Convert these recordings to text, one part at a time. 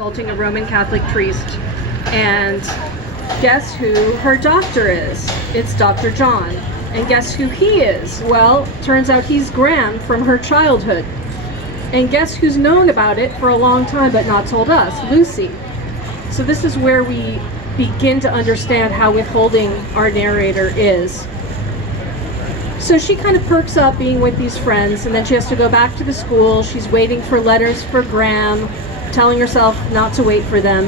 assaulting a Roman Catholic priest. And guess who her doctor is? It's Dr. John. And guess who he is? Well, turns out he's Graham from her childhood. And guess who's known about it for a long time but not told us? Lucy. So this is where we begin to understand how withholding our narrator is. So she kind of perks up being with these friends, and then she has to go back to the school. She's waiting for letters for Graham, telling herself not to wait for them.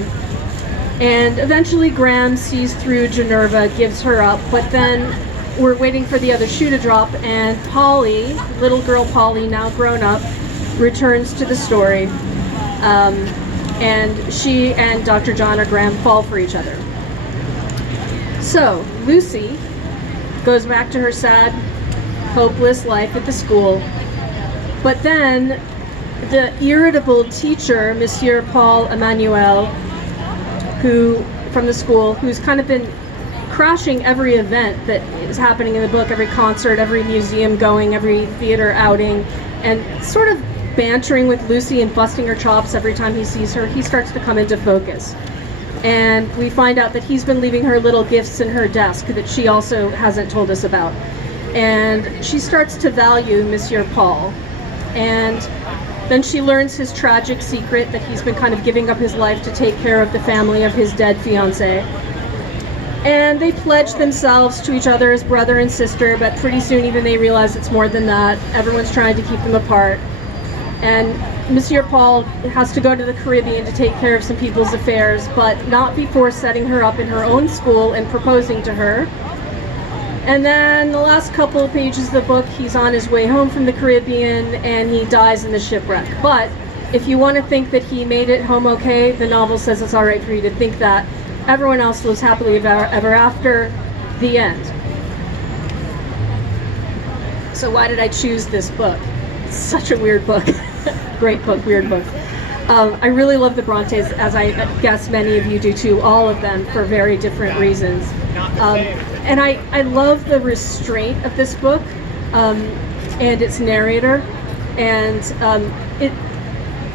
And eventually Graham sees through Minerva, gives her up, but then we're waiting for the other shoe to drop, and Polly, little girl Polly, now grown up, returns to the story. And she and Dr. John or Graham fall for each other. So Lucy goes back to her sad, hopeless life at the school. But then the irritable teacher, Monsieur Paul Emmanuel, who from the school, who's kind of been crashing every event that is happening in the book, every concert, every museum going, every theater outing, and sort of bantering with Lucy and busting her chops every time he sees her, he starts to come into focus. And we find out that he's been leaving her little gifts in her desk that she also hasn't told us about. And she starts to value Monsieur Paul. And then she learns his tragic secret, that he's been kind of giving up his life to take care of the family of his dead fiancée. And they pledge themselves to each other as brother and sister, but pretty soon even they realize it's more than that. Everyone's trying to keep them apart. And Monsieur Paul has to go to the Caribbean to take care of some people's affairs, but not before setting her up in her own school and proposing to her. And then the last couple of pages of the book, he's on his way home from the Caribbean and he dies in the shipwreck. But if you want to think that he made it home okay, the novel says it's all right for you to think that. Everyone else lives happily ever after. The end. So why did I choose this book? It's such a weird book. Great book, weird book. I really love the Brontes, as I guess many of you do too, all of them for very different reasons. And I love the restraint of this book and its narrator. And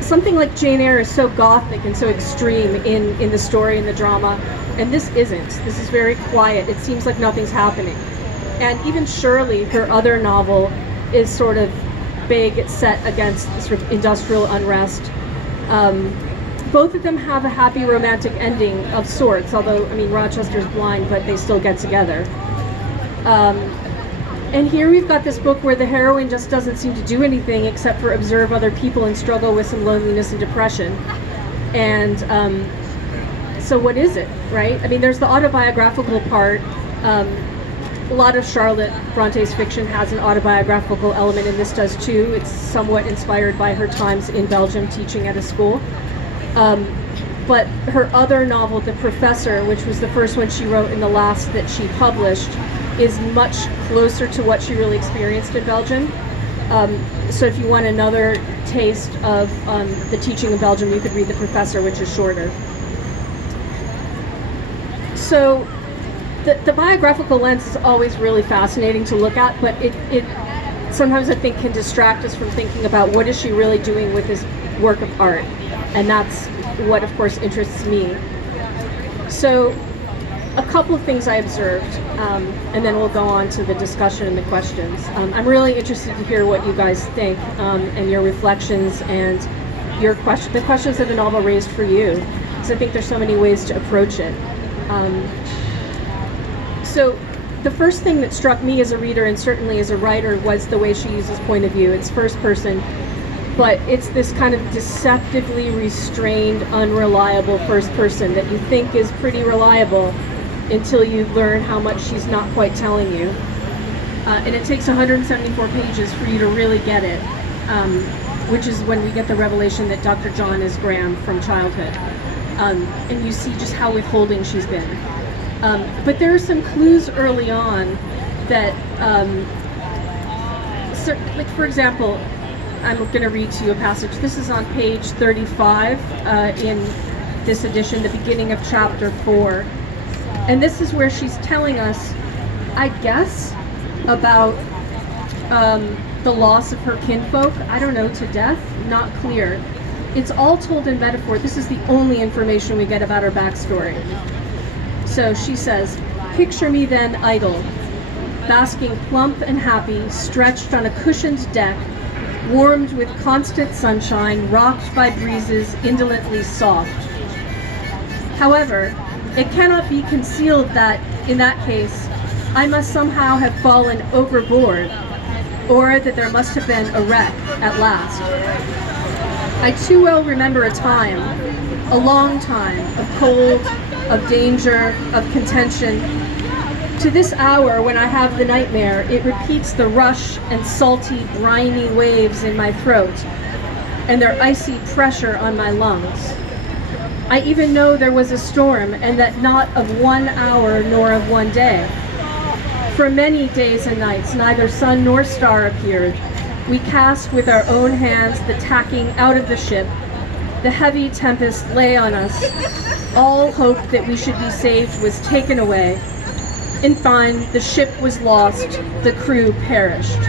something like Jane Eyre is so gothic and so extreme in the story and the drama, and this isn't. This is very quiet. It seems like nothing's happening. And even Shirley, her other novel, is sort of big. It's set against sort of industrial unrest. Both of them have a happy romantic ending of sorts, although, I mean, Rochester's blind, but they still get together. And here we've got this book where the heroine just doesn't seem to do anything except for observe other people and struggle with some loneliness and depression. And so what is it, right? I mean, there's the autobiographical part. A lot of Charlotte Bronte's fiction has an autobiographical element, and this does too. It's somewhat inspired by her times in Belgium teaching at a school. But her other novel, The Professor, which was the first one she wrote and the last that she published, is much closer to what she really experienced in Belgium. So if you want another taste of the teaching of Belgium, you could read The Professor, which is shorter. So the biographical lens is always really fascinating to look at, but it sometimes I think can distract us from thinking about what is she really doing with this work of art, and that's what of course interests me. So a couple of things I observed, and then we'll go on to the discussion and the questions. I'm really interested to hear what you guys think, and your reflections and the questions that the novel raised for you, because I think there's so many ways to approach it. So the first thing that struck me as a reader and certainly as a writer was the way she uses point of view. It's first person, but it's this kind of deceptively restrained, unreliable first person that you think is pretty reliable until you learn how much she's not quite telling you. And it takes 174 pages for you to really get it, which is when we get the revelation that Dr. John is Graham from childhood. And you see just how withholding she's been. But there are some clues early on that, like for example, I'm going to read to you a passage. This is on page 35 in this edition, the beginning of chapter 4. And this is where she's telling us, I guess, about the loss of her kinfolk. I don't know, to death? Not clear. it's all told in metaphor. This is the only information we get about her backstory. So she says, "Picture me then idle, basking plump and happy, stretched on a cushioned deck, warmed with constant sunshine, rocked by breezes indolently soft. However, it cannot be concealed that, in that case, I must somehow have fallen overboard, or that there must have been a wreck at last. I too well remember a time, a long time, of cold, of danger, of contention. To this hour, when I have the nightmare, it repeats the rush and salty, briny waves in my throat, and their icy pressure on my lungs. I even know there was a storm, and that not of 1 hour nor of 1 day. For many days and nights, neither sun nor star appeared. We cast with our own hands the tacking out of the ship. The heavy tempest lay on us. All hope that we should be saved was taken away. In fine, the ship was lost, the crew perished.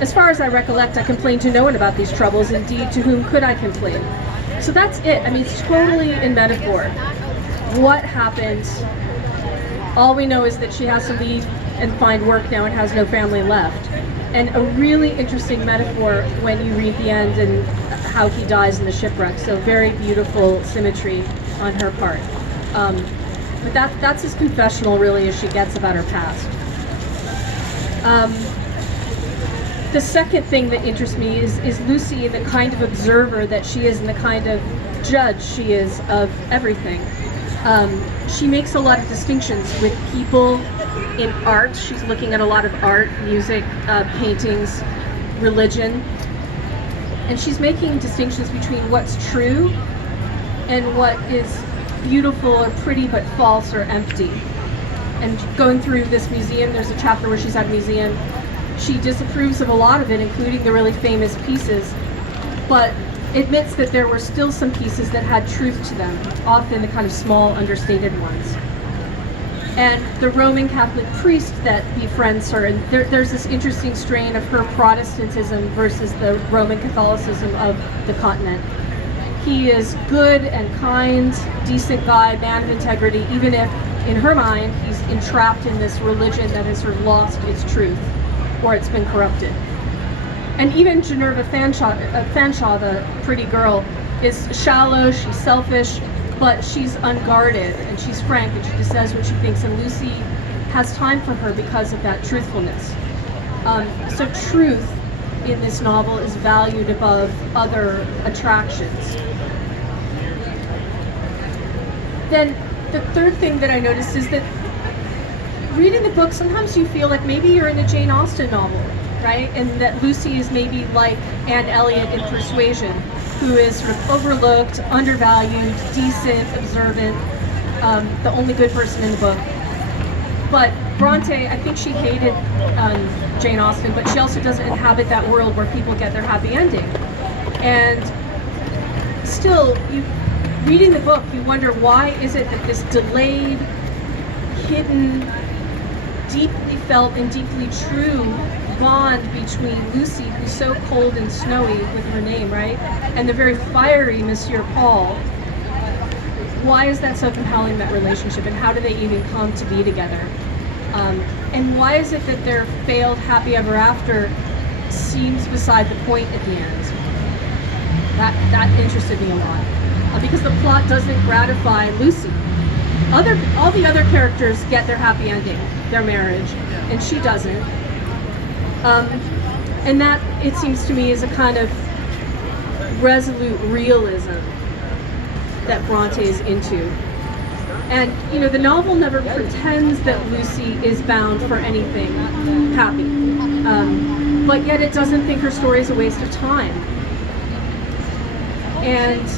As far as I recollect, I complained to no one about these troubles. Indeed, to whom could I complain?" So that's it. I mean, it's totally in metaphor. What happened? All we know is that she has to leave and find work now and has no family left. And a really interesting metaphor when you read the end and how he dies in the shipwreck. So very beautiful symmetry on her part. But that's as confessional, really, as she gets about her past. The second thing that interests me is Lucy, the kind of observer that she is and the kind of judge she is of everything. She makes a lot of distinctions with people in art. She's looking at a lot of art, music, paintings, religion. And she's making distinctions between what's true and what is beautiful or pretty but false or empty. And going through this museum, there's a chapter where she's at a museum. She disapproves of a lot of it, including the really famous pieces, but admits that there were still some pieces that had truth to them, often the kind of small, understated ones. And the Roman Catholic priest that befriends her, and there's this interesting strain of her Protestantism versus the Roman Catholicism of the continent. He is good and kind, decent guy, man of integrity, even if, in her mind, he's entrapped in this religion that has sort of lost its truth, or it's been corrupted. And even Ginevra Fanshawe, the pretty girl, is shallow, she's selfish, but she's unguarded, and she's frank, and she just says what she thinks, and Lucy has time for her because of that truthfulness. So truth in this novel is valued above other attractions. Then the third thing that I noticed is that reading the book, sometimes you feel like maybe you're in a Jane Austen novel, right? And that Lucy is maybe like Anne Elliot in Persuasion, who is sort of overlooked, undervalued, decent, observant, the only good person in the book. But Bronte, I think she hated Jane Austen, but she also doesn't inhabit that world where people get their happy ending. And still, reading the book, you wonder, why is it that this delayed, hidden, deeply felt and deeply true bond between Lucy, who's so cold and snowy with her name, right, and the very fiery Monsieur Paul, why is that so compelling, that relationship, and how do they even come to be together? And why is it that their failed happy ever after seems beside the point at the end? That interested me a lot, because the plot doesn't gratify Lucy. All the other characters get their happy ending, their marriage, and she doesn't. And that, it seems to me, is a kind of resolute realism that Bronte is into. And, the novel never pretends that Lucy is bound for anything happy. But yet it doesn't think her story is a waste of time. And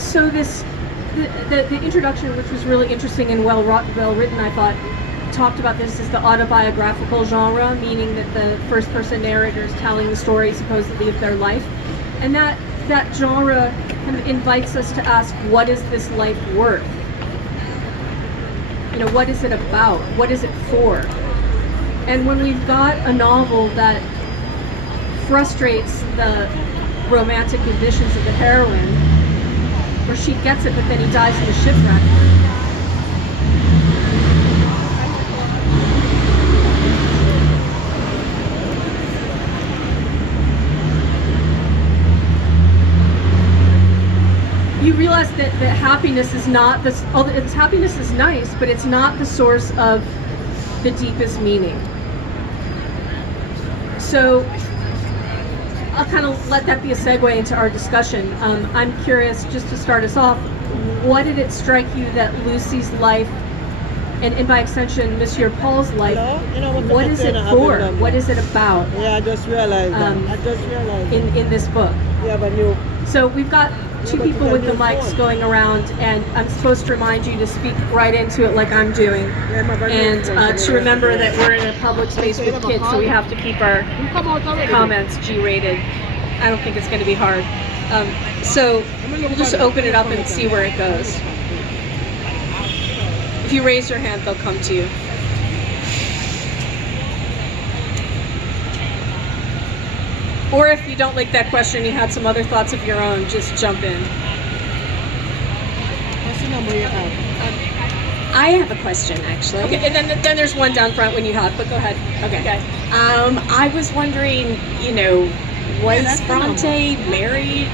so the introduction, which was really interesting and well written, I thought, talked about this as the autobiographical genre, meaning that the first person narrator is telling the story supposedly of their life. And that genre kind of invites us to ask, what is this life worth? What is it about? What is it for? And when we've got a novel that frustrates the romantic ambitions of the heroine, or she gets it, but then he dies in a shipwreck. You realize that happiness is not this. Happiness is nice, but it's not the source of the deepest meaning. So I'll kind of let that be a segue into our discussion. I'm curious, just to start us off, what did it strike you that Lucy's life, and by extension, Monsieur Paul's life, what is it for? What is it about? Yeah, I just realized in this book. Yeah, but you. So we've got two people with the mics going around, and I'm supposed to remind you to speak right into it like I'm doing, and to remember that we're in a public space with kids, so we have to keep our comments G-rated. I don't think it's going to be hard. So we'll just open it up and see where it goes. If you raise your hand, they'll come to you. Or if you don't like that question, you had some other thoughts of your own, just jump in. What's the number you have? I have a question, actually. Okay, and then there's one down front when you have, but go ahead. Okay. I was wondering, was Bronte married